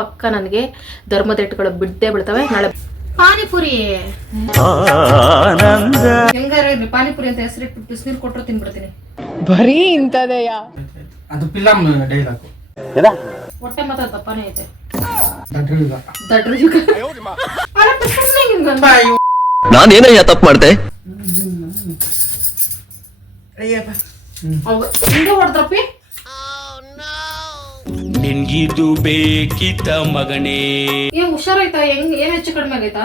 ಪಕ್ಕ ನನಗೆ ಧರ್ಮದೆಟ್ಟುಗಳು ಬಿಡ್ದೇ ಬಿಡ್ತವೆ ನಾಳೆ ಪಾನಿಪುರಿ. ಹೆಂಗಾರ ಇರ್ಲಿ ಪಾನಿಪುರಿ ಅಂತ ಹೆಸರಿಟ್ಟು ಬಿಸಿನೀರು ಕೊಟ್ಟರು ತಿನ್ಬಿಡ್ತೀನಿ. ಬರೀ ಇಂಥದೆಯಾ? ಅದು ಫಿಲಮ್ ಡೈಲಾಗು. ಹೊಟ್ಟೆ ಮಾತ್ರ ದಪ್ಪನೇ ಐತೆ. ದಡ್ರಿಗ ದಡ್ರ ಯುಗ ಅಲ್ಲ, ಸುಮ್ನೆ ಹಿಂಗ್ ಅಂದ. ನಾನೇನಯ್ಯ ತಪ್ಪು ಮಾಡ್ದೆ ಅವ್ವ, ಹಿಂಗೆ ಹೊಡ್ದ್ರಪ್ಪಿ? ನಿನ್ಗಿದು ಬೇಕಿತ್ತ ಮಗನೇ. ಏನ್ ಹುಷಾರಾಯ್ತಾ? ಹೆಂಗ್ ಏನ್ ಹೆಚ್ಚು ಕಡಿಮೆ ಆಗೈತಾ?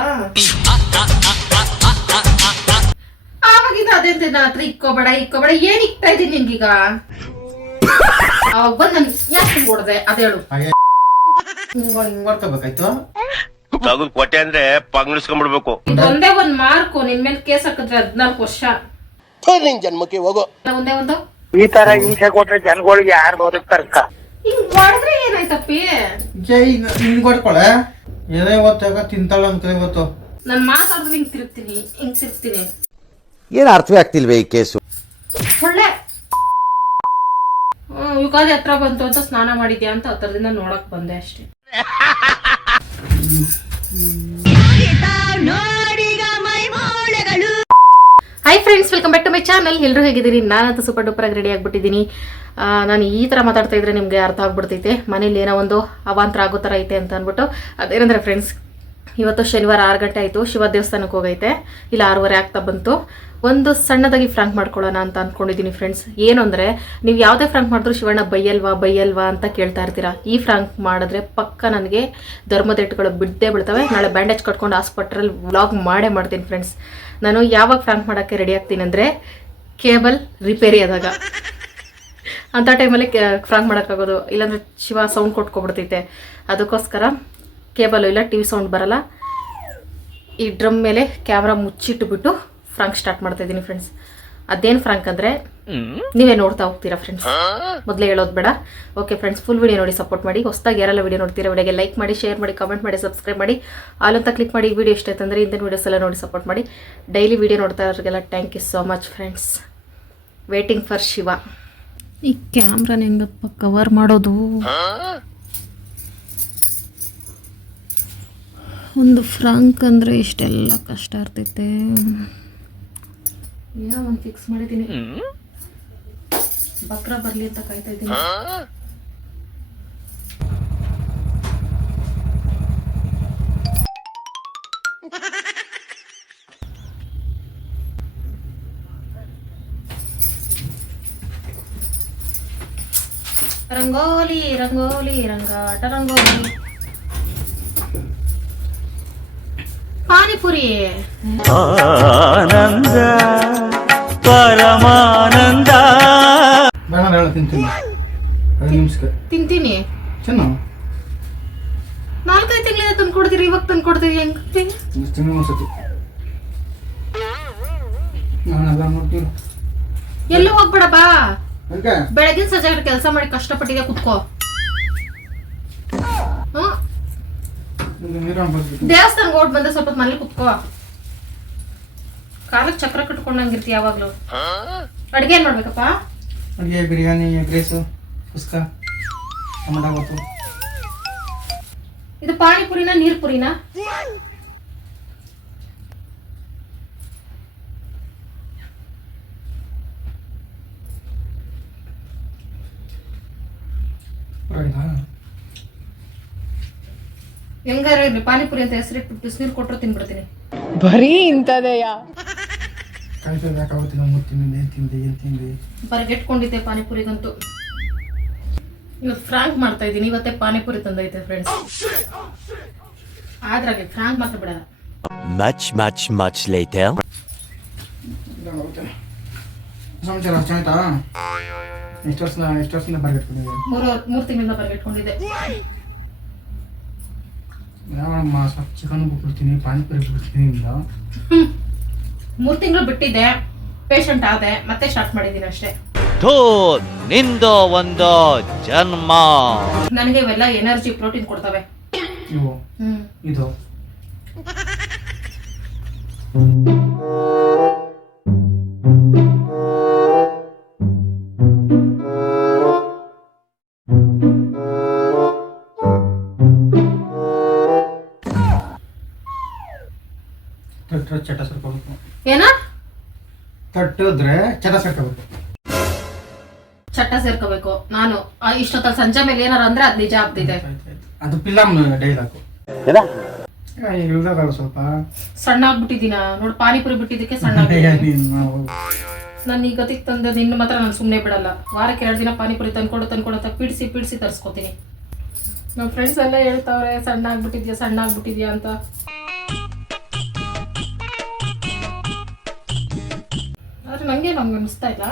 ಆವಾಗಿಂದ ಅದೇ ಹತ್ರ ಇಕ್ಕೋಬೇಡ ಇಕ್ಕೋಬೇಡ. ಏನ್ ಇಕ್ತಾ ಇದೀನಿ ನಿನ್ಗೀಗ? ಅವಾಗ ಬಂದ್ ನನ್ ಯಾಕೆ ಹಿಂಗ್ ಹೊಡ್ದೆ ಅದೇಳು ಹಿಂಗ ಹಿಂಗ್ ಹೊಡ್ಕೋಬೇಕಾಯ್ತು ತಗದ್ ಕೊಟ್ಟೆ ಅಂದ್ರೆ ಪಂಗ್ಳಿಸ್ಕೊಂಡ್ಬಿಡ್ಬೇಕು ಒಂದೇ ಒಂದ್ ಮಾರ್ಕು ನಿನ್ ಮೇಲೆ ಕೇಸ್ ಹಾಕಿದ್ರೆ ಹದ್ನಾಲ್ಕು ವರ್ಷ. ನಿನ್ ಜನ್ಮಕ್ಕೆ ಹೋಗೋ. ಒಂದೇ ಒಂದು? ಈ ತರ ಹಿಂಸೆ ಕೊಟ್ರೆ ಜನಗಳಿಗೆ ಯಾರು ಬದುಕ್ತಾರಕ್ಕ ಹಿಂಗ್ ಹೊಡೆದ್ರೆ ಏನಾಯ್ತಪ್ಪಿ ಜೈ ಹಿಂಗ್ ಹೊಡ್ಕೊಳೆ? ಏನೇ ಇವತ್ತಾಗ ತಿಂತಾಳ ಅಂತ ಇವತ್ತು. ನಾನು ಮಾತಾಡಿದ್ರೆ ಹಿಂಗ್ ತಿರುಗ್ತೀನಿ ಹಿಂಗ್ ತಿರುಗ್ತೀನಿ. ಏನು ಅರ್ಥವೇ ಆಗ್ತಿಲ್ವೇ ಈ ಕೇಸು? ಒಳ್ಳೆ. ಹ್ಮ್, ಯುಗಾದಿ ಹತ್ರ ಬಂತು ಅಂತ ಸ್ನಾನ ಮಾಡಿದ್ಯಾ ಅಂತ ಹತ್ರದಿಂದ ನೋಡಕ್ ಬಂದೆ ಅಷ್ಟೇ. Hi friends welcome back to my channel ಎಲ್ಲರೂ ಹೇಗಿದ್ದೀರಿ? ನಾನಂತೂ ಸೂಪರ್ ಡೂಪರ್ ಆಗಿ ರೆಡಿ ಆಗಿಬಿಟ್ಟಿದ್ದೀನಿ. ನಾನು ಈ ಥರ ಮಾತಾಡ್ತಾ ಇದ್ರೆ ನಿಮಗೆ ಅರ್ಥ ಆಗ್ಬಿಡ್ತೈತೆ. ಮನೇಲಿ ಏನೋ ಒಂದು ಅವಾಂತರ ಆಗೋ ಥರ ಐತೆ ಅಂತ ಅಂದ್ಬಿಟ್ಟು. ಅದೇನಂದ್ರೆ ಫ್ರೆಂಡ್ಸ್ ಇವತ್ತು ಶನಿವಾರ ಆರು ಗಂಟೆ ಆಯಿತು. ಶಿವ ದೇವಸ್ಥಾನಕ್ಕೆ ಹೋಗೈತೆ. ಇಲ್ಲ, ಆರೂವರೆ ಆಗ್ತಾ ಬಂತು. ಒಂದು ಸಣ್ಣದಾಗಿ ಫ್ರಾಂಕ್ ಮಾಡ್ಕೊಳ್ಳೋಣ ಅಂತ ಅಂದ್ಕೊಂಡಿದ್ದೀನಿ ಫ್ರೆಂಡ್ಸ್ ಏನು ಅಂದರೆ, ನೀವು ಯಾವುದೇ ಫ್ರಾಂಕ್ ಮಾಡಿದ್ರು ಶಿವಣ್ಣ ಬೈಯಲ್ವಾ ಬೈಯಲ್ವಾ ಅಂತ ಕೇಳ್ತಾ ಇರ್ತೀರಾ. ಈ ಫ್ರಾಂಕ್ ಮಾಡಿದ್ರೆ ಪಕ್ಕ ನನಗೆ ಧರ್ಮದೆಟ್ಟುಗಳು ಬಿಡ್ದೇ ಬಿಡ್ತವೆ. ನಾಳೆ ಬ್ಯಾಂಡೇಜ್ ಕಟ್ಕೊಂಡು ಹಾಸ್ಪಿಟ್ರಲ್ಲಿ ವ್ಲಾಗ್ ಮಾಡೇ ಮಾಡ್ತೀನಿ ಫ್ರೆಂಡ್ಸ್ ನಾನು ಯಾವಾಗ ಫ್ರಾಂಕ್ ಮಾಡೋಕ್ಕೆ ರೆಡಿ ಆಗ್ತೀನಿ ಅಂದರೆ ಕೇಬಲ್ ರಿಪೇರಿ ಆದಾಗ. ಅಂಥ ಟೈಮಲ್ಲಿ ಫ್ರಾಂಕ್ ಮಾಡೋಕ್ಕಾಗೋದು, ಇಲ್ಲಾಂದರೆ ಶಿವ ಸೌಂಡ್ ಕೊಟ್ಕೊಬಿಡ್ತೈತೆ. ಅದಕ್ಕೋಸ್ಕರ ಕೇಬಲ್ ಇಲ್ಲ ಟಿ ವಿ ಸೌಂಡ್ ಬರಲ್ಲ. ಈ ಡ್ರಮ್ ಮೇಲೆ ಕ್ಯಾಮ್ರಾ ಮುಚ್ಚಿಟ್ಟುಬಿಟ್ಟು ಫ್ರಾಂಕ್ ಸ್ಟಾರ್ಟ್ ಮಾಡ್ತಾಯಿದ್ದೀನಿ ಫ್ರೆಂಡ್ಸ್ ಅದೇನು ಫ್ರಾಂಕ್ ಅಂದರೆ? ನೀವೇ ನೋಡ್ತಾ ಹೋಗ್ತೀರಾ ಫ್ರೆಂಡ್ಸ್ ಮೊದಲೇ ಹೇಳೋದು ಬೇಡ. ಓಕೆ ಫ್ರೆಂಡ್ಸ್ ಫುಲ್ ವಿಡಿಯೋ ನೋಡಿ ಸಪೋರ್ಟ್ ಮಾಡಿ. ಹೊಸದಾಗಿ ಯಾರೆಲ್ಲ ವಿಡಿಯೋ ನೋಡ್ತೀರಾ ವಿಡಿಯೋಗೆ ಲೈಕ್ ಮಾಡಿ ಶೇರ್ ಮಾಡಿ ಕಮೆಂಟ್ ಮಾಡಿ ಸಬ್ಸ್ಕ್ರೈಬ್ ಮಾಡಿ. ಆಲ್ ಅಂತ ಕ್ಲಿಕ್ ಮಾಡಿ ವಿಡಿಯೋ ಇಷ್ಟ ಆಯ್ತು ಅಂದರೆ ಇಂದಿನ ವೀಡಿಯೋಸ್ ಎಲ್ಲ ನೋಡಿ ಸಪೋರ್ಟ್ ಮಾಡಿ. ಡೈಲಿ ವಿಡಿಯೋ ನೋಡ್ತಾ ಇರೋರಿಗೆಲ್ಲ thank you so much friends waiting for Shiva ಈ ಕ್ಯಾಮ್ರಾನ ಹೆಂಗಪ್ಪ ಕವರ್ ಮಾಡೋದು? ಒಂದು ಫ್ರಾಂಕ್ ಅಂದರೆ ಇಷ್ಟೆಲ್ಲ ಕಷ್ಟ ಇರ್ತೈತೆ. ಏನೋ ಒಂದು ಫಿಕ್ಸ್ ಮಾಡಿದ್ದೀನಿ. ಬಕ್ರ ಬರಲಿ ಅಂತ ಕಾಯ್ತಾ ಇದ್ದೀನಿ. ರಂಗೋಲಿ ರಂಗೋಲಿ ರಂಗಾಟ ರಂಗೋಲಿ. ಪಾನಿಪುರಿ ಆನಂದ ಪರಮಾನಂದ. ಬೇಡ ತಿಂತೀನಿ. ಐದು ನಿಮಿಷಕ್ಕೆ ತಿಂತೀನಿ. ಚೆನ್ನ ನಾಲ್ಕೈದು ತಿಂಗಳಿಂದ ತಂದು ಕೊಡ್ತೀರಿ ಇವಾಗ ತಂದು ಕೊಡ್ತೀರಿ ಹೆಂಗ್? ನಾನು ಅದ ನೋಡ್ತೀನಿ. ಎಲ್ಲೂ ಹೋಗ್ಬೇಡ ಬಾ ಬೆಳಗಿನ ಸಜಾಗ ಕೆಲಸ ಮಾಡಿ ಕಷ್ಟಪಟ್ಟಿದೆ ಕುತ್ಕೋ. ನೀರನ್ನು ಓಟ್ ಬಂದ ಸ್ವಲ್ಪ ಹೊತ್ತು ಮನೇಲಿ ಕುತ್ಕೋ. ಕಾಲಕ್ಕೆ ಚಕ್ರ ಕಟ್ಕೊಂಡಂಗಿರ್ತಿ ಯಾವಾಗ್ಲೂ. ಅಡ್ಗೆ ಏನ್ ಮಾಡ್ಬೇಕಪ್ಪ? ಅಡುಗೆ biryani egg rice kuska tomato ಗೊತ್ತು. ಇದು ಪಾನಿಪುರಿನ ನೀರ್ ಪುರಿನ ಪರವಾಗಿಲ್ಲ. ಹೆಂಗಾರ ಇರ್ಲಿ ಪಾನಿಪುರಿ ಅಂತ ಹೆಸರಿಟ್ಟು ಬಿಸಿನೀರು ಕೊಟ್ಟರು ತಿನ್ಬಿಡ್ತೀನಿ. ಬರೀ ಇಂಥದೆಯಾ? ಕಾಯ್ತಾ ಬೇಕಾಗುತ್ತೆ ನಾವು ತಿಂದು ಏನು ತಿಂದೆ ಏನು ತಿಂದೆ? ಬರಗೆಟ್ಕೊಂಡಿದ್ದೆ ಪಾನಿಪುರಿಗಂತೂ. ಇವತ್ತು ಫ್ರಾಂಕ್ ಮಾಡ್ತಾ ಇದ್ದೀನಿ ಇವತ್ತೇ ಪಾನಿಪುರಿ ತಂದೈತೆ ಫ್ರೆಂಡ್ಸ್ ಆದ್ರಾಗೆ ಫ್ರಾಂಕ್ ಮಾತ್ರ ಬಿಡಲ್ಲ. ಮಚ್ ಮಚ್ ಮಚ್ ಲೇಟರ್ ಇದಾಗುತ್ತೆ ಸಮಾಚಾರ ಅಷ್ಟು ಆಯ್ತಾ ಎಷ್ಟು ವರ್ಷ ಎಷ್ಟು ವರ್ಷದಿಂದ ಬರ್ಗೆಟ್ಕೊಂಡಿದೆ ಮೂರು ಮೂರು ತಿಂಗಳಿಂದ ಬರಗೆಟ್ಕೊಂಡಿದ್ದೆ. ಯಾವಮ್ಮ ಸ್ವಲ್ಪ ಚಿಕನ್ ಬಿಟ್ಬಿಡ್ತೀನಿ ಪಾನಿಪುರಿ ಬಿಟ್ಬಿಡ್ತೀನಿ ಇಲ್ಲ ಮೂರು ತಿಂಗಳು ಬಿಟ್ಟಿದ್ದೆ ಪೇಷಂಟ್ ಆದೆ ಮತ್ತೆ ಸ್ಟಾರ್ಟ್ ಮಾಡಿದ್ದೀನಿ ಅಷ್ಟೇ. ಥೂ ನಿಂದು ಒಂದು ಜನ್ಮ. ನನಗೆ ಇವೆಲ್ಲ ಎನರ್ಜಿ ಪ್ರೋಟೀನ್ ಕೊಡ್ತವೆ. ಇವು ಇದು. ತಟ್ಟಿದ್ರೆ ಚಟ ಸರ್ಕೋಬೇಕು. ಏನ? ತಟ್ಟಿದ್ರೆ ಚಟ ಸರ್ಕೋಬೇಕು. ಚಟ್ಟ ಸೇರ್ಕೋಬೇಕು. ನಾನು ಆ, ಇಷ್ಟೊತ್ತಲ್ಲಿ ಸಂಜೆ ಮೇಲೆ ಏನಾರ ಅಂದ್ರೆ ಅದ್ ನಿಜ ಆಗ್ತಿದೆ. ಅದು ಫಿಲಮ್ ಡೈಲಾಗು ಸ್ವಲ್ಪ. ಸಣ್ಣ ಆಗ್ಬಿಟ್ಟಿದ್ದೀನ ನೋಡು ಪಾನಿಪುರಿ ಬಿಟ್ಟಿದ್ದಕ್ಕೆ ಸಣ್ಣ. ನಾನು ಈ ಗತಿಗೆ ತಂದೆ ನಿನ್ನ ಮಾತ್ರ ನಾನು ಸುಮ್ಮನೆ ಬಿಡಲ್ಲ. ವಾರಕ್ಕೆ ಎರಡು ದಿನ ಪಾನಿಪುರಿ ತಂದ್ಕೊಡು ತಂದ್ಕೊಡು ಅಂತ ಪಿಡಿಸಿ ಪಿಡಿಸಿ ತರಿಸ್ಕೋತೀನಿ. ನಮ್ಮ ಫ್ರೆಂಡ್ಸ್ ಎಲ್ಲ ಹೇಳ್ತಾವ್ರೆ ಸಣ್ಣ ಆಗ್ಬಿಟ್ಟಿದ್ಯಾ ಸಣ್ಣ ಆಗ್ಬಿಟ್ಟಿದ್ಯಾ ಅಂತ. ನಮ್ಗೆ ಅನಿಸ್ತಾ ಇಲ್ಲ.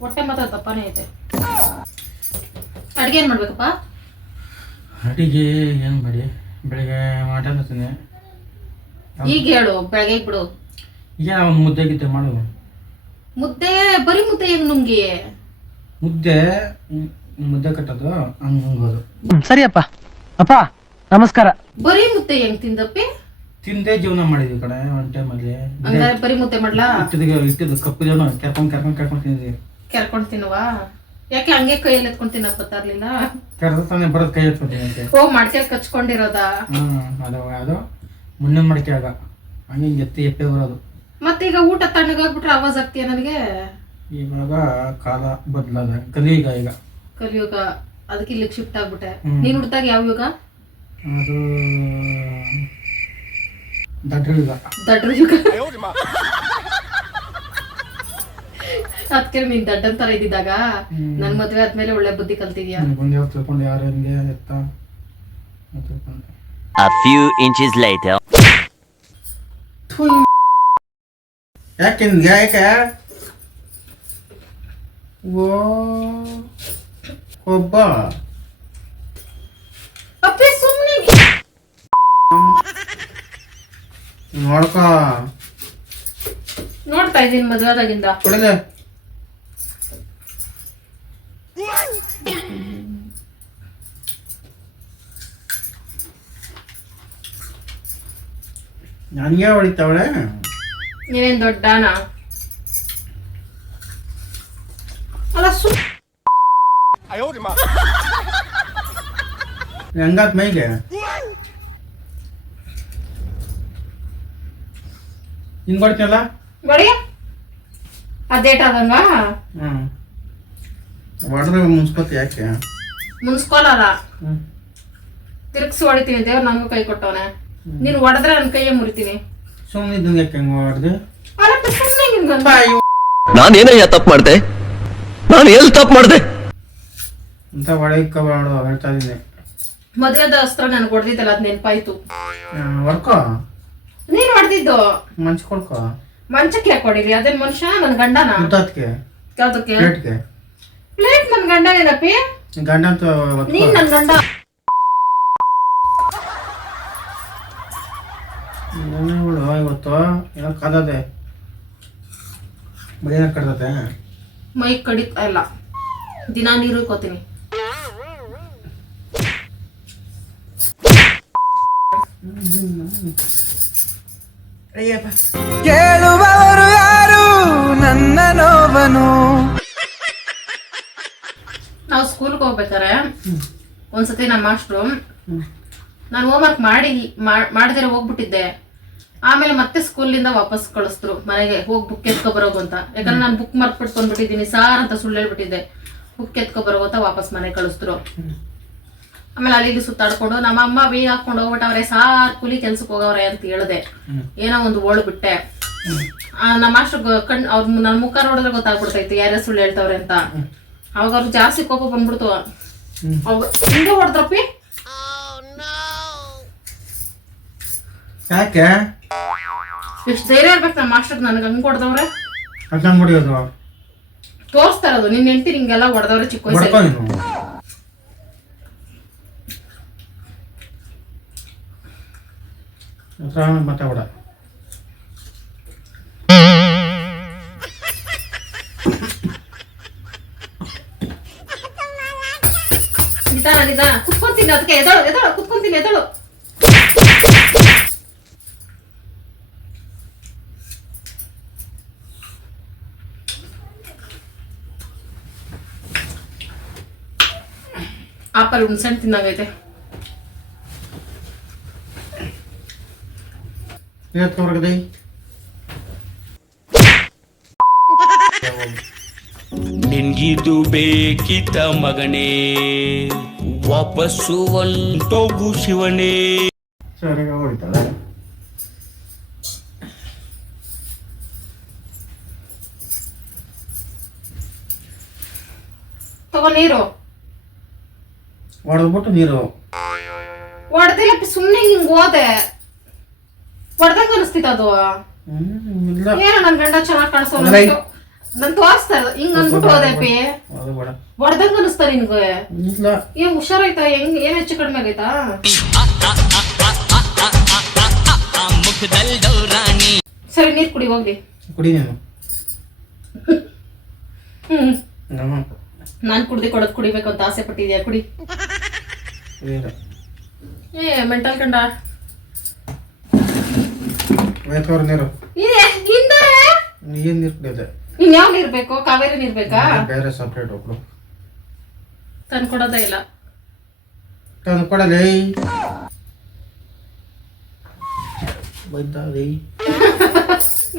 ಹೊಟ್ಟೆ ಮಾತ್ರ ದಪ್ಪನೇ ಐತೆ. ಅಡ್ಗೆ ಏನು ಮಾಡಬೇಕಪ್ಪ? ಅಡಿಗೆ ಏನು ಮಾಡಿ? ಬೆಳಿಗ್ಗೆ ಮಟನ್ ತಿಂದೆ. ಈಗ ಹೇಳು ಬೆಳಗ್ಗೆ ಬಿಡು. ಈಗ ಒಂದು ಮುದ್ದೆ ಗಿದ್ದೆ ಮಾಡು. ಮುದ್ದೆ ಬರೀ ಮುದ್ದೆ ಹೆಂಗ್ ನುಂಗಿ? ಮುದ್ದೆ ಹ್ಮ್, ಮುದ್ದೆ ಕಟ್ಟೋದು ಹಂಗೆ ನುಂಗೋದು. ಸರಿಯಪ್ಪ. ಅಪ್ಪ ನಮಸ್ಕಾರ. ಬರೀ ಮುದ್ದೆ ಹೆಂಗ್ ತಿಂದಪ್ಪಿ? ತಿಂದೇ ಜೀವನ ಮಾಡಿದ್ವಿ ಕಡೆ ಒನ್ ಟೈಮಲ್ಲಿ ಹಂಗಾರೆ ಬರೀ ಮುದ್ದೆ ಮಾಡ್ಲಾ? ಇಟ್ಟಿದ್ದು ಇಟ್ಟಿದ್ದು ಜೀವನ. ಕೆರ್ಕೊಂಡು ಕೆರ್ಕೊಂಡು ಕೆರ್ಕೊಂಡ್ ತಿಂದ್ವಿ. ಕೆರ್ಕೊಂಡ್ ತಿನ್ನುವಾ? ಯಾಕೆ ಹಂಗೆ ಕೈಯಲ್ಲಿ ಎತ್ಕೊಂಡ್ ತಿನ್ನಕ್ ಗೊತ್ತಾಗ್ಲಿಲ್ಲ? ಕರೆದ ತಾನೇ ಬರೋದ್ ಕೈ ಎತ್ಕೊತೀನಿ ಅಂತೆ ಓ ಮಡ್ಕೆ ಕಚ್ಕೊಂಡಿರೋದಾ? ಹ್ಮ್ ಅದು ಅದು ಮುಂದಿನ ಮಡಿಕೆ ಆಗ. ಹಂಗೆ ಹಿಂಗೆ ಎತ್ತಿ ಎಪ್ಪೆ ಬರೋದು. ಮತ್ತೀಗ ಊಟ ತಣ್ಣಗಾಗ್ಬಿಟ್ರೆ ಆವಾಜ್ ಆಗ್ತೀಯ ನನಗೆ? ಇವಾಗ ಕಾಲ ಬದಲಾದ ಕಲಿಯುಗ ಈಗ. ಕಲಿಯುಗ. ಅದಕ್ಕೆ ಇಲ್ಲಿಗೆ ಶಿಫ್ಟ್ ಆಗ್ಬಿಟ್ಟೆ. ನೀನ್ ಹುಡ್ದಾಗ ಯಾವ ಯುಗ? ಅದು ದಡ್ರ ಯುಗ ದಡ್ರ ಯುಗ ಅದಕ್ಕೆ ನೀನ್ ದಡ್ಡನ್ ತರ ಇದ್ದಿದ್ದಾಗ ನನ್ ಮದ್ವೆ ಆದ್ಮೇಲೆ ಒಳ್ಳೆ ಬುದ್ಧಿ ಕಲ್ತಿದ್ಯಾ? ಬಂದು ಯಾವ್ದು ತಿಳ್ಕೊಂಡು ಯಾರು ಹೆಂಗೆ ಎತ್ತ? ಅಂತ ತಿಳ್ಕೊಂಡೆ. A few inches later. ಯಾಕೆ ನಿನ್ಗೆ ಯಾಕೆ? ಓ ಒಬ್ಬ. ಅಪ್ಪೆ ಸುಮ್ನೆ ನೋಡ್ಕೊ. ನೋಡ್ತಾ ಇದೀನಿ ಮದುವಾದಾಗಿಂದ. ಕುಡಿದೆ. ನನಗೆ ಹೊಡಿತಾವಳೆ? ನೀನೇನ್ ದೊಡ್ಡಾನ? ಅಲ್ಲ ಸು ಹೆಂಗಾತ್ ಮೈಗೆ. ಹಿಂಗ್ ಕೊಡ್ತೀಯಲ್ಲ ಬಡಿ. ಅದೇಟ್ ಆದಂಗ ಹ್ಮ್. ಹೊಡೆದ್ರೆ ಮುನ್ಸ್ಕೊತಿ ಯಾಕೆ? ಮುನ್ಸ್ಕೊಳಲ್ಲ. ತಿರ್ಗ್ಸಿ ಹೊಡಿತೀನಿ ದೇವ್ರ ನಂಗೂ ಕೈ ಕೊಟ್ಟವನೆ. ನೀನ್ ಹೊಡೆದ್ರೆ ನನ್ನ ಕೈಯೇ ಮುರಿತೀನಿ. ಸುಮ್ಮನೆ ಇದ್ದಂಗೆ ಯಾಕೆ ಹೆಂಗ್ ಹೊಡೆದು? ಸುಮ್ಮನೆ ಹಿಂಗ ನಾನೇನಯ್ಯ ತಪ್ಪು ಮಾಡ್ದೆ? ನಾನು ಎಲ್ಲಿ ತಪ್ಪು ಮಾಡ್ದೆ? ಅಂತ ಹೊಡೆಯಕ್ಕೆ ಹೇಳ್ತಾ ಇದ್ದೀನಿ ಮದ್ವೆದ ಅಸ್ತ್ರ ನನ್ಗೆ ಹೊಡೆದಿದ್ದಲ್ಲ ಅದ್ ನೆನ್ಪಾಯ್ತು. ಹೊಡ್ಕೋ. ನೀನ್ ಹೊಡೆದಿದ್ದು ಮಂಚ್ ಕೊಡ್ಕೋ. ಮಂಚಕ್ಕೆ ಯಾಕೆ ಹೊಡಿಲಿ? ಅದೇನ್ ಮನುಷ್ಯ? ನನ್ ಗಂಡನ? ಮುತ್ತತ್ಗೆ ಯಾವ್ದಕ್ಕೆ? ಪ್ಲೇಟ್ಗೆ ಪ್ಲೇಟ್ ನನ್ ಗಂಡನೇನಪ್ಪಿ ಗಂಡ ಅಂತ ನೀನು ನೀನ್ ನನ್ ಗಂಡ. ಇವತ್ತು ಏನೋ ಕದದೆ. ಮೈನ ಕಡ್ದತೆ. ಮೈ ಕಡಿತಾ ಇಲ್ಲ. ದಿನ ನೀರು ಕೋತೀನಿ ಕೇಳುವವರು ಯಾರು? ನನ್ನ ನೋವನು. ನಾವು ಸ್ಕೂಲ್ಗೆ ಹೋಗ್ಬೇಕಾರೆ ಒಂದ್ಸತಿ ನಮ್ಮ ಮಾಸ್ಟ್ರು ನಾನು ಹೋಮ್ವರ್ಕ್ ಮಾಡಿ ಮಾಡದಿರ ಹೋಗ್ಬಿಟ್ಟಿದ್ದೆ. ಆಮೇಲೆ ಮತ್ತೆ ಸ್ಕೂಲಿಂದ ವಾಪಸ್ ಕಳಿಸ್ತರು ಮನೆಗೆ ಹೋಗಿ ಬುಕ್ ಎತ್ಕೊ ಬರೋಗು ಅಂತ. ಯಾಕಂದ್ರೆ ನಾನು ಬುಕ್ ಮಾರ್ಕ್ ಬಿಟ್ಕೊಂಡ್ಬಿಟ್ಟಿದ್ದೀನಿ ಸಾರ್ ಅಂತ ಸುಳ್ಳು ಹೇಳ್ಬಿಟ್ಟಿದ್ದೆ. ಬುಕ್ ಎತ್ಕೊ ಬರೋಗು ಅಂತ ವಾಪಸ್ ಮನೆಗೆ ಕಳಿಸಿದ್ರು. ಆಮೇಲೆ ಅಲ್ಲಿ ಇಲ್ಲಿ ಸುತ್ತಾಡ್ಕೊಂಡು ನಮ್ಮ ಅಮ್ಮ ಬೀಗ ಹಾಕೊಂಡು ಹೋಗ್ಬಿಟ್ಟವ್ರೆ ಸಾರ್ ಕೂಲಿ ಕೆಲ್ಸಕ್ಕೆ ಹೋಗವ್ರೆ ಅಂತ ಹೇಳ್ದೆ. ಏನೋ ಒಂದು ಓಳು ಬಿಟ್ಟೆ. ಆ, ನಮ್ಮ ಮಾಸ್ಟರ್ ಕಣ್ ಅವ್ರ ನನ್ನ ಮುಖ ನೋಡಿದ್ರೆ ಗೊತ್ತಾಗ್ಬಿಡ್ತೈತಿ ಯಾರ್ಯಾರ ಸುಳ್ಳು ಹೇಳ್ತಾವ್ರೆ ಅಂತ. ಅವಾಗ ಅವ್ರು ಜಾಸ್ತಿ ಕೋಪ ಬಂದ್ಬಿಡ್ತು. ಹಿಂಗ ಹಿಂಗೆ ಹೊಡೆದ್ರಪ್ಪಿ? ಯಾಕೆ? ಎಷ್ಟು ಧೈರ್ಯ ಇರ್ಬೇಕು ನಮ್ಮ ಮಾಸ್ಟರ್ ನನಗೆ ಹಂಗೆ ಹೊಡೆದವ್ರೆ? ತೋರಿಸ್ತಾ ಇರೋದು ನಿನ್ನ ಹೆಂಡತಿ ಹಿಂಗೆಲ್ಲ ಹೊಡೆದವ್ರೆ ಚಿಕ್ಕ ವಯಸ್ಸಲ್ಲಿ. ನೀನು ಮಾತಾಡ ನಿಧಾನ ನಿಧಾನ ಕುತ್ಕೊಂತೀನಿ ಅದಕ್ಕೆ. ಎದಳು ಎದಳು ಕುತ್ಕೊಂತೀನಿ ಎದಳು ಆಪಲ್ ಹುಣ್ಸೆಹಣ್ಣು ತಿನ್ನಂಗೈತೆ. ನೀರು ಎತ್ಕೊಂಡ್ಬರ್ಗದೈ ನಿನ್ಗಿದು ಬೇಕಿತ ಮಗನೇ ವಾಪಸ್ಸು ಒಂಟೋಗು ಶಿವನೇ. ಸರಿ ಹೊಡಿತಾಳೆ ತಗೋ ನೀರು. ಹೊಡೆದ್ಬಿಟ್ಟು ನೀರು. ಹೊಡೆದಿಲ್ಲ ಸುಮ್ಮನೆ ಹಿಂಗ್ ಹೋದೆ. ಹೊಡೆದಂಗ ಅನಿಸ್ತಿತ್ತು ಅದು. ಹ್ಮ್ ಇಲ್ಲ. ಏನೋ ನನ್ ಗಂಡ ಚೆನ್ನಾಗಿ ಕಾಣಿಸೋ. ನನ್ ತೋರಿಸ್ತಾರ ಹಿಂಗ್ ಅಂದ್ಬಿಟ್ಟು ಹೋದೆ ಪಿ. ಅದು ಬೇಡ. ಹೊಡೆದಂಗ ಅನಿಸ್ತಾರ ನಿನ್ಗೆ. ಇಲ್ಲ. ಏನ್ ಹುಷಾರಾಯ್ತಾ? ಹೆಂಗ್ ಏನ್ ಹೆಚ್ಚು ಕಡಿಮೆ ಆಗೈತಾ? ಸರಿ ನೀರ್ ಕುಡಿ ಹೋಗ್ಲಿ. ಕುಡಿ ನೀನು. ಹ್ಮ್. ನಾನ್ ಕುಡ್ದಿ ಕೊಡೋದ್ ಕುಡಿಬೇಕು ಅಂತ ಆಸೆ ಪಟ್ಟಿದ್ಯಾ? ಕುಡಿ. ಏ ಮೆಂಟಲ್ ಕಂಡ ಎತ್ಕೊವ್ರ ನೀರು ಏನ್ ನೀರು ಇದೆ ಇನ್ ಯಾವ ನೀರ್ ಬೇಕು? ಕಾವೇರಿ ನೀರ್ ಬೇಕಾ? ಬೇರೆ ಸಪ್ರೇಟ್ ಒಬ್ರು ತಂದ್ಕೊಡೋದೇ ಇಲ್ಲ. ತಂದು ಕೊಡಲೇ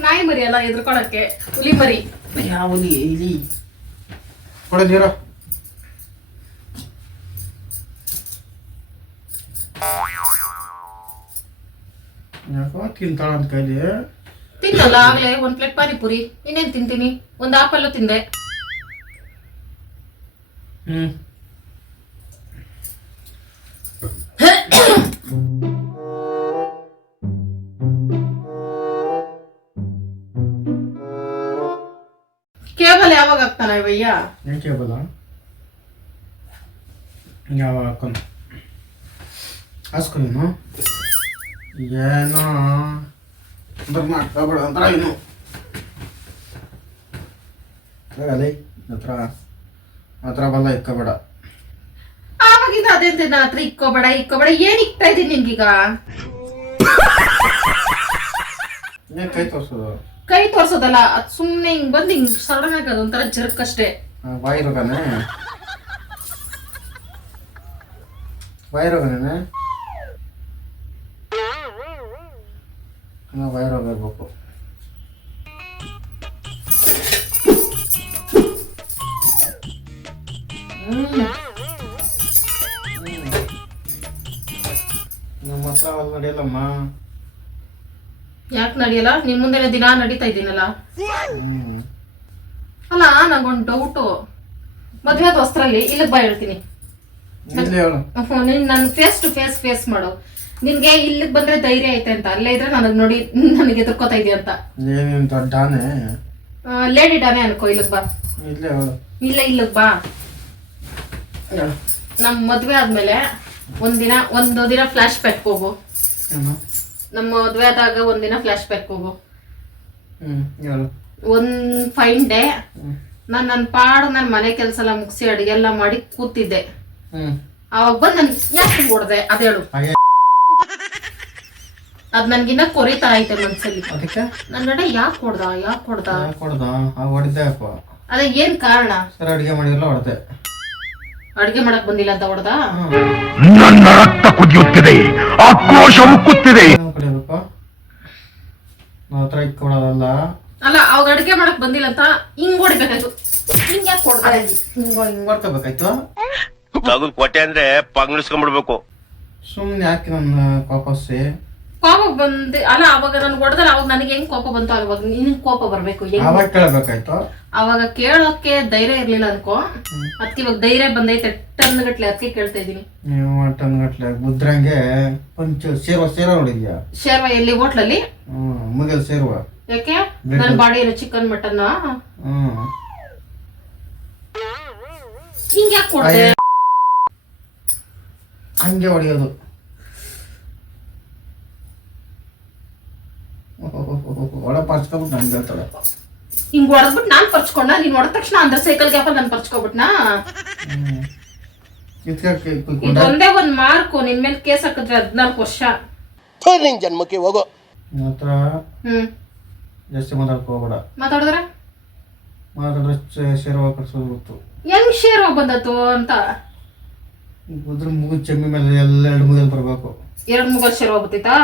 ನಾಯಿ ಮರಿ ಅಲ್ಲ ಎದ್ರುಕೊಳಕ್ಕೆ ಹುಲಿ ಮರಿ. ಯಾವ ಇಲಿ ಕೊಡ ನೀರು. ಯಾಕೋ ತಿಂತಾಳ ಅಂತ ಕೈಲಿ. ತಿನ್ನಲ್ಲ ಆಗ್ಲೇ ಒಂದ್ ಪ್ಲೇಟ್ ಪಾನಿಪುರಿ. ಇನ್ನೇನ್ ತಿಂತೀನಿ? ಒಂದ್ ಆಪಲ್ಲು ತಿಂದೆ. ಹ್ಮ್. ಕೇಬಲ್ ಯಾವಾಗ ಆಗ್ತಾನ ಇವಯ್ಯ? ಏನ್ ಬಲ್ಲ ಯಾವ ಹಾಕೊಂಡು ಹಾಸ್ಕೊ ನೀನು? ಏನೋ. ಅಂದ್ರೆ ಅಂತ ಇನ್ನು. ಅಲ್ಲೇ ಹತ್ರ ಹತ್ರ ಬಲ್ಲ ಇಕ್ಕೋಬೇಡ. ಆವಾಗಿಂದ ಅದೇ ನನ್ನ ಹತ್ರ ಇಕ್ಕೋಬೇಡ ಇಕ್ಕೋಬೇಡ. ಏನ್ ಇಕ್ತಾ ಇದೀನಿ ನಿನ್ಗೀಗ? ಏನ್ ಕೈ ತೋರ್ಸೋದು. ಕೈ ತೋರ್ಸೋದಲ್ಲ ಅದ್ ಸುಮ್ನೆ ಹಿಂಗ್ ಬಂದ್ ಹಿಂಗ್ ಸಡನ್ ಆಗಿ ಒಂಥರ ಜರ್ಕ್ ಅಷ್ಟೇ. ಬಾಯಿ ರೋಗನೇ? ಬಾಯಿ ರೋಗನೇ ಹಾಂ ವೈರ್ ಹೋಗಿರ್ಬೇಕು ನಮ್ಮ ಹತ್ರ ಅಲ್ಲಿ ನಡೆಯಲ್ಲಮ್ಮ. ಯಾಕೆ ನಡೆಯಲ್ಲ? ನಿಮ್ಮ ಮುಂದೆ ದಿನ ನಡೀತಾ ಇದ್ದೀನಲ್ಲ. ಅಲ್ಲ ನಂಗೊಂದು ಡೌಟು ಮದ್ವೆ ಆದ ವಸ್ತ್ರಲ್ಲಿ ಇಲ್ಲಿಗೆ ಬಾ ಹೇಳ್ತೀನಿ. ನನ್ನ ಫೇಸ್ ಟು ಫೇಸ್ ಫೇಸ್ ಮಾಡು. ನಿನ್ಗೆ ಇಲ್ಲಿಗೆ ಬಂದ್ರೆ ಧೈರ್ಯ ಐತೆ ಅಂತ. ಅಲ್ಲೇ ಇದ್ರೆ ನನಗ್ ನೋಡಿ ನನಗೆ ಎದುರ್ಕೋತಾ ಇದೆಯಾ ಅಂತ. ದೊಡ್ಡಾನೆ? ಲೇಡಿ ಡಾನೆ ಅನ್ಕೋ ಇಲ್ಲಿಗ್ ಬಾ. ಇಲ್ಲೇ ಇಲ್ಲ ಇಲ್ಲಿಗ್ ಬಾ. ನಮ್ ಮದ್ವೆ ಆದ್ಮೇಲೆ ಒಂದಿನ ಒಂದು ದಿನ ಫ್ಲಾಶ್ ಬ್ಯಾಕ್ ಹೋಗು. ಏನು? ನಮ್ಮ ಮದ್ವೆ ಆದಾಗ ಒಂದಿನ ಫ್ಲಾಶ್ ಬ್ಯಾಕ್ ಹೋಗು. ಹ್ಮ್ ಹೇಳು. ಒಂದ್ ಫೈನ್ ಡೇ ಹ್ಮ್. ನಾನ್ ನನ್ ಪಾಡು ನನ್ ಮನೆ ಕೆಲ್ಸ ಎಲ್ಲ ಮುಗಿಸಿ ಅಡುಗೆ ಎಲ್ಲ ಮಾಡಿ ಕೂತಿದ್ದೆ. ಹ್ಮ್. ಅವಾಗ ಬಂದ್ ನನ್ ಯಾಕೆ ಹೊಡ್ದೆ ಅದೇಳು ಹಾಗೆ ಅದ್ ನನ್ಗಿನ್ನ ಕೊರಿತಾ ಐತೆ ಮನ್ಸಲ್ಲಿ. ಅದಕ್ಕೆ? ನನ್ ಗಂಡ ಯಾಕೆ ಹೊಡ್ದ ಯಾಕೆ ಹೊಡ್ದ ಕೊಡ್ದ? ಆ ಹೊಡೆದೆ ಅಪ್ಪ. ಅದೇ ಏನ್ ಕಾರಣ? ಸರ್ ಅಡಿಗೆ ಮಾಡಿದ್ರಲ್ಲ ಹೊಡೆದೆ. ಅಡಿಗೆ ಮಾಡಕ್ ಬಂದಿಲ್ಲ ಅಂತ ಹೊಡೆದ? ನನ್ನ ರಕ್ತ ಕುದಿಯುತ್ತಿದೆ ಆಕ್ರೋಶ ಉಕ್ಕುತ್ತಿದೆ. ಮಾತ್ರ ಇಕ್ಕೊಡೋದಲ್ಲ ಅಲ್ಲ ಅವಾಗ ಅಡಿಗೆ ಮಾಡಕ್ ಬಂದಿಲ್ಲ ಅಂತ ಹಿಂಗ್ ಹೊಡಿಬೇಕಾಯ್ತು. ಹಿಂಗ್ ಯಾಕೆ ಹೊಡ್ದ ಹಿಂಗ ಹಿಂಗ್ ಮಾಡ್ಕೋಬೇಕಾಯ್ತು ತಗದ್ ಕೊಟ್ಟೆ ಅಂದ್ರೆ ಪಂಗ್ಳಿಸ್ಕೊಂಡ್ಬಿಡ್ಬೇಕು ಸುಮ್ನೆ ಯಾಕೆ ನನ್ನ ವಾಪಸ್ಸಿ? ಕೋಪ ಬಂದಿ ಅಲ್ಲ ಅವಾಗ ನನ್ಗೆ ಹೊಡೆದ್ರೆ ಅವಾಗ ನನಗೆ ಹೆಂಗ್ ಕೋಪ ಬಂತು ಅವಾಗ ನಿನ್ ಕೋಪ ಬರ್ಬೇಕು ಹೆಂಗ್? ಆವಾಗ ಕೇಳಬೇಕಾಯ್ತು? ಅವಾಗ ಕೇಳೋಕೆ ಧೈರ್ಯ ಇರ್ಲಿಲ್ಲ ಅನ್ಕೋ. ಅದಕ್ಕೆ ಇವಾಗ ಧೈರ್ಯ ಬಂದೈತೆ ಟನ್ ಗಟ್ಲೆ ಅದಕ್ಕೆ ಕೇಳ್ತಾ ಇದೀನಿ ನೀವು ಟನ್ ಗಟ್ಲೆ ಬುದ್ರಂಗೆ ಪಂಚ ಸೇರ್ವ ಸೇರೋ ನೋಡಿದ್ಯಾ? ಶೇರ್ವ ಎಲ್ಲಿ ಹೋಟ್ಲಲ್ಲಿ? ಅಲ್ಲಿ ಮುಗಿಲ್ ಸೇರ್ವ. ಯಾಕೆ? ನನ್ನ ಬಾಡಿ ಏನು ಚಿಕನ್ ಮಟನ್ ಹ್ಮ್. ಹಿಂಗ್ ಯಾಕೆ ಕೊಡ್ದೆ ಹಂಗೆ ಹೊಡೆಯೋದು. ಒಳ ಪರ್ಚ್ಕೊಬಿಟ್ಟು ಹಂಗೆ ಹೇಳ್ತಾಳೆ. ಹಿಂಗ್ ಹೊಡೆದ್ಬಿಟ್ಟು ನಾನ್ ಪರ್ಚ್ಕೊಂಡ? ನೀನ್ ಹೊಡೆದ ತಕ್ಷಣ ಅಂದ್ರೆ ಸೈಕಲ್ ಗ್ಯಾಪ ನಾನು ಪರ್ಚ್ಕೊಬಿಟ್ನಾ ಇದೊಂದೇ ಒಂದ್ ಮಾರ್ಕು ನಿನ್ ಮೇಲೆ ಕೇಸ್ ಹಾಕಿದ್ರೆ ಹದ್ನಾಲ್ಕು ವರ್ಷ. ನಿನ್ ಜನ್ಮಕ್ಕೆ ಹೋಗೋ. ಹತ್ರ ಹ್ಮ್. ಜಾಸ್ತಿ ಮಾತಾಡಕ್ ಹೋಗ್ಬೇಡ. ಮಾತಾಡಿದ್ರೆ? ಮಾತಾಡಿದ್ರೆ ಶೇರ್ವ ಕಟ್ಸೋದು ಗೊತ್ತು ಹೆಂಗ್ ಶೇರ್ ಬಂದತ್ತು ಅಂತ? ಉದ್ರ ಮುಗಿದ ಚೆಮ್ಮಿ ಮೇಲೆ ಎಲ್ಲ ಎರಡು ಮುಗಿಲ್ ಬರಬೇಕು. ಎರಡು ಮುಗಲ್ ಶೇರ್ ಹೋಗ್ಬಿಟ್ಟಿತ್ತಾ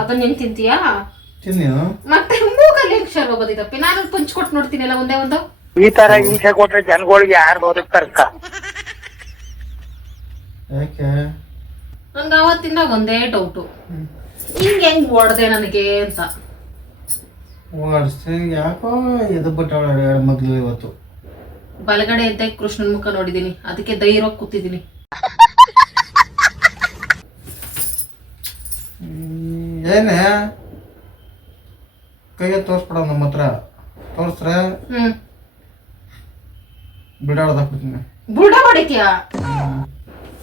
ಅದನ್ನ ಹೆಂಗ್ ತಿಂತೀಯಾ? ತಿನ್ನೇನು ಮತ್ತೆ ಮೂಗಲ್ಲಿ ಹೆಂಗ್ ಶರ್ವ ಬಂದಿದ್ದಪ್ಪಿ ನಾನು ಪುಂಚ್ ಕೊಟ್ಟು ನೋಡ್ತೀನಲ್ಲ ಒಂದೇ ಒಂದು? ಈ ತರ ಹಿಂಸೆ ಕೊಟ್ರೆ ಜನಗಳಿಗೆ ಯಾರು ಬದುಕ್ತಾರಕ್ಕ ಯಾಕೆ? ನಂಗೆ ಅವತ್ತಿಂದ ಒಂದೇ ಡೌಟು ಹಿಂಗೆ ಹೆಂಗ್ ಹೊಡ್ದೆ ನನಗೆ ಅಂತ. ಓಡಿಸ್ತೀನಿ ಯಾಕೋ ಇದು ಬಿಟ್ಟವಳ ಎರಡು ಮಗ್ಳು ಇವತ್ತು. ಬಲಗಡೆ ಇದ್ದ ಕೃಷ್ಣನ್ ಮುಖ ನೋಡಿದೀನಿ. ಅದಕ್ಕೆ ಧೈರ್ಯ ಕೂತಿದ್ದೀನಿ ಏನೇ? ಕೈಗೆ ತೋರಿಸ್ಬಿಡ ನಮ್ಮ ಹತ್ರ. ತೋರಿಸ್ರೆ ಹ್ಮ್. ಬಿಡಾಡ್ದಾಕ್ಬಿಡ್ತೀನಿ ಬುಡ ಹೊಡಿತೀಯ?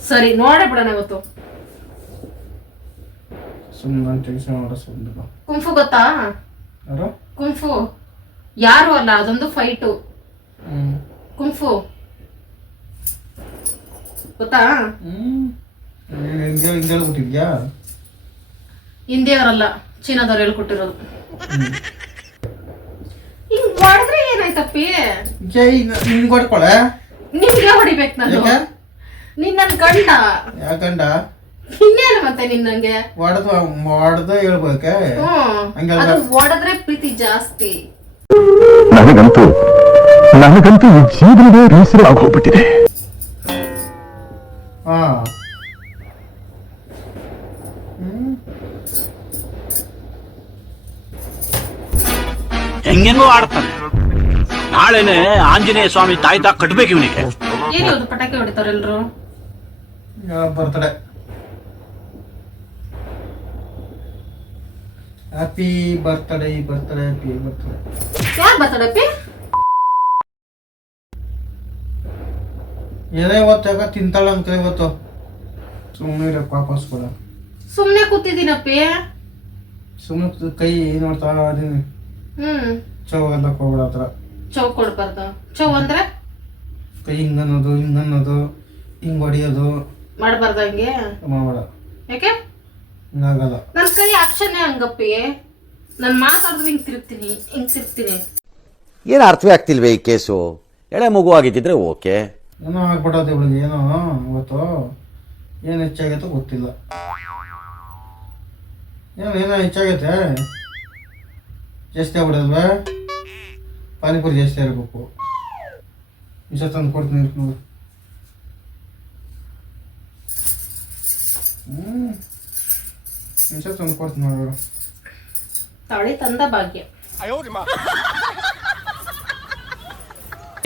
ಸರಿ ನೋಡೇ ಬಿಡೋಣ ಇವತ್ತು. ಸುಮ್ಮನೆ ಟೆನ್ಷನ್ ಸುಮ್ಮನೆ ಕುಂಫು ಗೊತ್ತಾ? ಯಾರು? ಕುಂಫು. ಯಾರು ಅಲ್ಲ ಅದೊಂದು ಫೈಟು ಹ್ಞೂ ಕುಂಫು. ಗೊತ್ತಾ? ಹ್ಞೂ ಹಿಂಗೆ ಹಿಂಗೆ ಹೇಳ್ಬಿಟ್ಟಿದ್ಯಾ? ಹಿಂದಿಯವರಲ್ಲ. ಚೀನಾದವ್ರು ಹೇಳ್ಕೊಟ್ಟಿರೋದು. ಹಿಂಗ್ ಹೊಡೆದ್ರೆ ಏನಾಯ್ತಪ್ಪಿ? ಜೈ ನಿನ್ಗೆ ಹೊಡ್ಕೊಳೆ? ನಿಮ್ಗೆ ಹೊಡಿಬೇಕು ನಾನು. ಯಾಕೆ? ನೀನ್ ನನ್ ಗಂಡ. ಯಾಕಂಡ ಇನ್ನೇನು ಮತ್ತೆ ನಿನ್ನಂಗೆ ಹೊಡೆದು ಹೊಡೆದು ಹೇಳ್ಬೇಕೆ? ಹ್ಮ್. ಹಂಗಲ್ಲ. ಅದು ಹೊಡೆದ್ರೆ ಪ್ರೀತಿ ಜಾಸ್ತಿ. ನನಗಂತೂ ನನಗಂತೂ ಈ ಜೀವನವೇ ಬೇಸರ ಆಗೋಗ್ಬಿಟ್ಟಿದೆ ಹಾ. ಹೆಂಗೆಂಗೋ ಆಡ್ತಾನೆ. ನಾಳೆನೆ ಆಂಜನೇಯ ಸ್ವಾಮಿ ತಾಯ್ತಾ ಕಟ್ಬೇಕು ಇವನಿಗೆ. ಏನು ಅದು ಪಟಾಕಿ ಹೊಡಿತಾರ ಎಲ್ರು? Birthday. Happy birthday birthday happy birthday ಯಾರ್ ಬರ್ತಡಪ್ಪಿ ಏನೇ ಇವತ್ತು ಯಾಕ ತಿಂತಾಳ ಅಂತ ಇವತ್ತು ಸುಮ್ಮನೆ ಇರಕ್ಕೆ ವಾಪಸ್ ಕೊಡ ಸುಮ್ನೆ ಕೂತಿದ್ದೀನಪ್ಪಿ. ಸುಮ್ಮನೆ ಕೈ ನೋಡ್ತಾ ಅದೀನಿ ಹ್ಮ್. ಚೌ ಅಂತ ಹತ್ರ ಚೌ ಕೊಡ್ಬಾರ್ದು. ಚೌ ಅಂದ್ರೆ? ಕೈ ಹಿಂಗ್ ಅನ್ನೋದು ಹಿಂಗ್ ಅನ್ನೋದು ಹಿಂಗ್ ಹೊಡಿಯೋದು. ಮಾಡ್ಬಾರ್ದು ಹಂಗೆ? ಮಾಡಬೇಡ. ಯಾಕೆ? ಹಿಂಗಾಗಲ್ಲ ನನ್ನ ಕೈ ಆಕ್ಷನ್ ಹಂಗಪ್ಪಿಗೆ ನಾನು ಮಾತಾಡಿದ್ರೆ ಹಿಂಗ್ ತಿರುಗ್ತೀನಿ ಹಿಂಗ್ ತಿರುಗ್ತೀನಿ. ಏನು ಅರ್ಥವೇ ಆಗ್ತಿಲ್ವೇ ಈ ಕೇಸು? ಎಳೆ ಮಗು ಆಗಿದ್ದಿದ್ರೆ ಓಕೆ. ಏನೋ ಆಗ್ಬಿಟ್ಟದೆ ಇವಳಿಗೆ ಏನೋ ಇವತ್ತು ಏನು ಹೆಚ್ಚಾಗೈತೋ ಗೊತ್ತಿಲ್ಲ. ಏನೋ ಏನೋ ಹೆಚ್ಚಾಗೈತೆ? ಜಾಸ್ತಿ ಆಗ್ಬಿಡಲ್ವಾ? ಪಾನಿಪುರಿ ಜಾಸ್ತಿ ಇರಬೇಕು ವಿಷ ತಂದು ಕೊಡ್ತೀನಿ ಇರು ನೋಡು. ಹ್ಞೂ ವಿಷ ತಂದು ಕೊಡ್ತೀನಿ ನೋಡು. ತಾಳಿ ತಂದ ಭಾಗ್ಯ.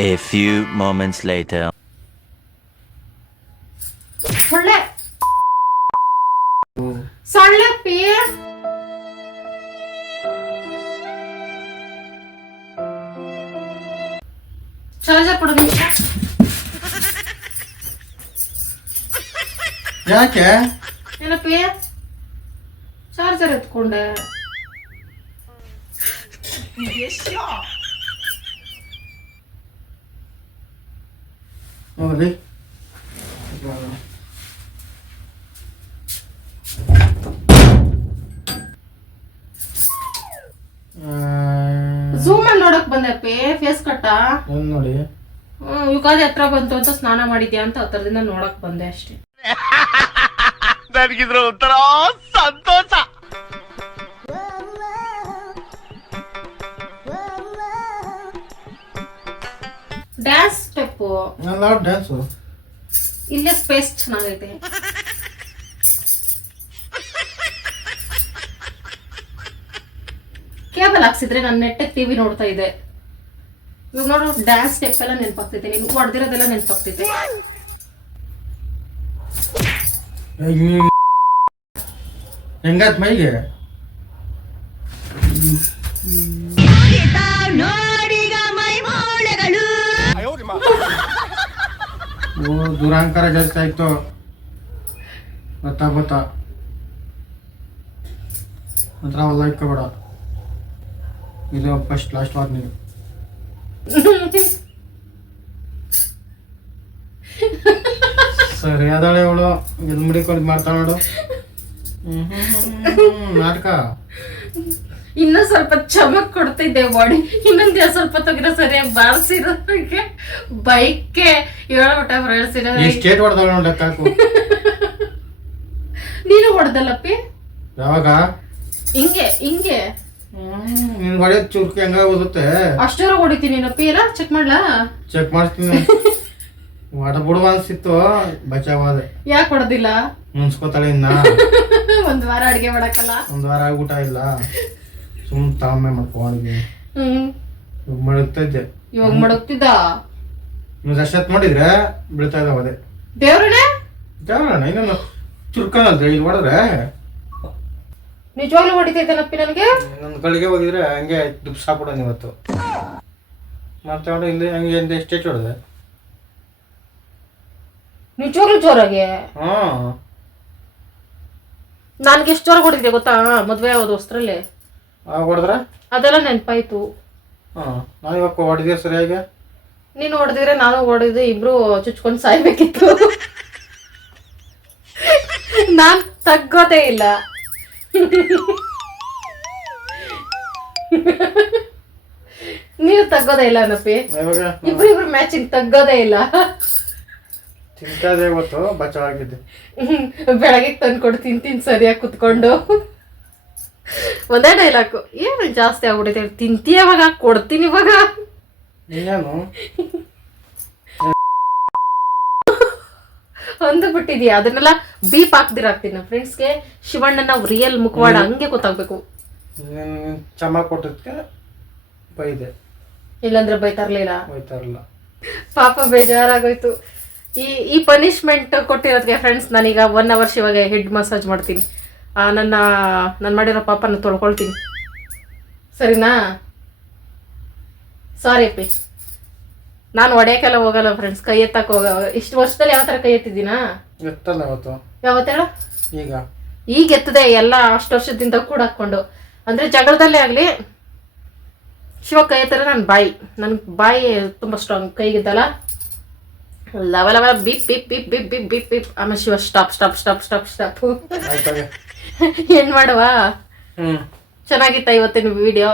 A few moments later. Zoom ಅಲ್ಲಿ ಬಂದೆ ಅಪ್ಪಿ ಫೇಸ್ ಕಟ್ಟ ಏನು ನೋಡಿ? ಹ್ಮ್, ಯುಗಾದಿ ಹತ್ರ ಬಂತು ಅಂತ ಸ್ನಾನ ಮಾಡಿದ್ಯಾ ಅಂತ ಹತ್ರದಿಂದ ನೋಡಕ್ ಬಂದೆ ಅಷ್ಟೇ. ನನಗಿದ್ರ ಒಂಥರ ಸಂತೋಷ. ಡ್ಯಾನ್ಸ್ ಸ್ಟೆಪ್ ಎಲ್ಲ ಡ್ಯಾನ್ಸು ಇಲ್ಲೇ ಸ್ಪೇಸ್ ಚೆನ್ನಾಗೈತೆ. ಕೇಬಲ್ ಹಾಕ್ಸಿದ್ರೆ ನಾನು ನೆಟ್ಟಗೆ ಟಿವಿ ನೋಡ್ತಾ ಇದ್ದೆ. ಇವಾಗ ನೋಡು ಡ್ಯಾನ್ಸ್ ಸ್ಟೆಪ್ ಎಲ್ಲ ನೆನಪಾಗ್ತೈತೆ ನೀನು ಹೊಡೆದಿರೋದೆಲ್ಲ ನೆನಪಾಗ್ತೈತೆ ಹೆಂಗಾತ್ ಮೈಗೆ? ಓ, ದುರಾಂಕಾರ ಜಾಸ್ತಿ ಆಯ್ತು. ಗೊತ್ತಾ ಗೊತ್ತಾ ಒಂಥರ ಒಲ್ಲ ಇಟ್ಕೋಬೇಡ. ಇದು ಫಸ್ಟ್ ಲಾಸ್ಟ್ ವಾರ್ನಿಂಗ್ ಸರಿ ಅದಾಳೆ ಅವಳು. ಎಲ್ಲಿ ಮುಡಿಕೊಂಡು ಮಾಡ್ತಾ ನೋಡು. ನಾಟಕ. ಇನ್ನೂ ಸ್ವಲ್ಪ ಚಮಕ್ ಕೊಡ್ತಿದ್ದೆ ಬಾಡಿ ಇನ್ನೊಂದ್ ಸ್ವಲ್ಪ ತೆಗಿರೋ ಸರಿಯಾಗಿ ಬಾರಿಸಿರೋದಕ್ಕೆ ಬೈಕ್ಗೆ ಹೇಳ್ಬಿಟ್ಟ ಸ್ಟೇಟ್ ಹೊಡೆದಾಳ ನೋಡ ಕಾಕು ನೀನು ಹೊಡೆದಲ್ಲಪ್ಪಿ? ಯಾವಾಗ? ಹಿಂಗೆ ಹಿಂಗೆ. ನಿನ್ ಹೊಡೆಯೋದ್ ಚುರ್ಕಿ ಹಂಗ ಓದುತ್ತೆ ಅಷ್ಟರ ಹೊಡಿತೀನಿ ನಪ್ಪಿ ಇಲ್ಲ ಚೆಕ್ ಮಾಡ್ಲಾ? ಚೆಕ್ ಮಾಡ್ತೀನಿ. ಹೊಡ ಬಿಡುವ ಅನ್ಸಿತ್ತು ಬಚಾವಾದೆ ಯಾಕೆ ಹೊಡೆದಿಲ್ಲ? ಮುನ್ಸ್ಕೋತಾಳೆ ಇನ್ನ. ಒಂದ್ ವಾರ ಅಡಿಗೆ ಮಾಡಕ್ಕಲ್ಲ? ಒಂದ್ ವಾರ ಊಟ ಇಲ್ಲ. ಸುಮ್ ತಾಳ್ಮೆ ಮಾಡ್ಕೋ ಅಡಿಗೆ. ಹ್ಮ್. ಮಡುತ್ತಿದ್ದೆ ಇವಾಗ ಮಡಗ್ತಿದ್ದ? ನೀವು ಅಷ್ಟತ್ ಮಾಡಿದ್ರೆ ಬೀಳ್ತಾ ಇದಾವ ಅದೇ. ದೇವ್ರಣ್ಣ ಜಾಣ ಇನ್ನೊಂದು ಚುರ್ಕನಲ್ರಿ ಇಲ್ಲಿ ಹೊಡೆದ್ರೆ ನಿಜವಾಗ್ಲೂ ಹೊಡಿತೈತೆ ನಪ್ಪಿ ನನಗೆ? ನನ್ನ ಕಳಿಗೆ ಹೋಗಿದ್ರೆ ಹಂಗೆ ದುಪ್ಸ್ ಸಾಕ್ಬಿಡೋನು ಇವತ್ತು ಮತ್ತೆ ಹೊಡೆ ಇಲ್ಲಿ ಹಂಗೆ ಎಂದ ಎಷ್ಟೇ ಹೊಡೆದೆ ನಿಜವಾಗ್ಲೂ ಜೋರಾಗೆ? ಹಾಂ. ನನ್ಗೆ ಎಷ್ಟು ಜೋರಾಗಿ ಹೊಡಿದೆ ಗೊತ್ತಾ? ಮದುವೆ ಯಾವ್ದು ಹೊಸ್ತ್ರಲ್ಲಿ ಆಗ ಹೊಡೆದ್ರೆ? ಅದೆಲ್ಲ ನೆನಪಾಯ್ತು. ಹಾಂ ನಾನು ಇವಾಗ ಹೊಡೆದೆ ಸರಿಯಾಗಿ? ನೀನು ಹೊಡೆದಿದ್ರೆ ನಾನು ಹೊಡೆದು ಇಬ್ರು ಚುಚ್ಕೊಂಡು ಸಾಯ್ಬೇಕಿತ್ತು. ನಾನ್ ತಗ್ಗೋದೇ ಇಲ್ಲ. ನೀವು ತಗ್ಗೋದೇ ಇಲ್ಲ ನಪ್ಪಿ ಇಬ್ರು ಇಬ್ರು ಮ್ಯಾಚಿಂಗ್ ತಗ್ಗೋದೇ ಇಲ್ಲ. ತಿಂತಾದೆ ಇವತ್ತು ಬಚಾವಾಗಿದ್ದೆ. ಬೆಳಗ್ಗೆ ತಂದು ಕೊಡು ತಿಂತೀನಿ ಸರಿಯಾಗಿ ಕುತ್ಕೊಂಡು. ಒಂದೇ ಡೈಲಾಕು ಏನು ಜಾಸ್ತಿ ಆಗ್ಬಿಟ್ಟಿದೆ ತಿಂತೀಯ ಇವಾಗ ಕೊಡ್ತೀನಿ ಇವಾಗ. ನೀನೇನು? ಒಂದು ಬಿಟ್ಟಿದ್ಯಾ ಅದನ್ನೆಲ್ಲ ಬೀಪ್ ಹಾಕ್ದಿರ ಹಾಕ್ತೀನಿ ಫ್ರೆಂಡ್ಸ್ಗೆ ಶಿವಣ್ಣನ ರಿಯಲ್ ಮುಖವಾಡ ಹಂಗೆ ಗೊತ್ತಾಗ್ಬೇಕು. ಚಮ ಕೊಟ್ಟದಕ್ಕೆ ಬೈದೆ. ಇಲ್ಲಾಂದ್ರೆ ಬೈತಾರ್ಲಿಲ್ಲ ಬೈತಾ ಪಾಪ ಬೇಜಾರಾಗೋಯ್ತು. ಈ ಈ ಪನಿಷ್ಮೆಂಟ್ ಕೊಟ್ಟಿರೋದಕ್ಕೆ ಫ್ರೆಂಡ್ಸ್ ನಾನೀಗ ಒನ್ ಅವರ್ ಇವಾಗ ಹೆಡ್ ಮಸಾಜ್ ಮಾಡ್ತೀನಿ. ನನ್ನ ನಾನು ಮಾಡಿರೋ ಪಾಪನ ತೊಳ್ಕೊಳ್ತೀನಿ. ಸರಿನಾ? ಸಾರಿ ಅಪ್ಪಿ. ನಾನು ಹೊಡೆಯೋಕ್ಕೆಲ್ಲ ಹೋಗಲ್ಲ ಫ್ರೆಂಡ್ಸ್ ಕೈ ಎತ್ತಕ್ಕೆ ಹೋಗ ಇಷ್ಟು ವರ್ಷದಲ್ಲಿ ಯಾವ ಥರ ಕೈ ಎತ್ತಿದ್ದೀನಾ? ಎತ್ತಲ್ಲ ಅವತ್ತು. ಯಾವತ್ತೇಳು ಈಗ. ಈಗ ಎತ್ತದೆ ಎಲ್ಲ ಅಷ್ಟು ವರ್ಷದಿಂದ ಕೂಡ ಹಾಕ್ಕೊಂಡು. ಅಂದರೆ ಜಗಳದಲ್ಲೇ ಆಗಲಿ ಶಿವ ಕೈ ಎತ್ತರ ನನ್ನ ಬಾಯಿ. ನನ್ನ ಬಾಯಿ ತುಂಬ ಸ್ಟ್ರಾಂಗ್ ಕೈಗಿದ್ದಲ್ಲ ಲವ Lava beep beep beep beep beep beep beep. ಆಮೇಲೆ Shiva stop stop stop stop stop. ಏನು ಮಾಡುವ? ಚೆನ್ನಾಗಿತ್ತ ಇವತ್ತಿನ ವಿಡಿಯೋ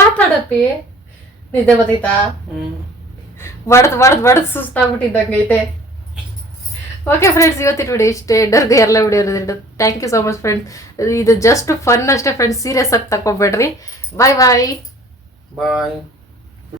ಮಾತಾಡಪ್ಪಿ ನಿಜ ಹ್ಞೂ ಬಡ್ದು ಬಡ್ದು ಬಡ್ದು ಸುಸ್ತಾಗ್ಬಿಟ್ಟಿದ್ದಂಗೈತೆ. ಓಕೆ ಫ್ರೆಂಡ್ಸ್ ಇವತ್ತಿನ ವಿಡಿಯೋ ಇಷ್ಟೇ. ಎಲ್ಲರಿಗೂ ಎಲ್ಲ ವಿಡಿಯೋ ಇರೋದ್ರಿಂದ thank you so much friends ಇದು ಜಸ್ಟ್ ಫನ್ ಅಷ್ಟೇ ಫ್ರೆಂಡ್ಸ್ ಸೀರಿಯಸ್ ಆಗಿ ತಗೊಬೇಡ್ರಿ ಬಾಯ್ ಬಾಯ್ ಬಾಯ್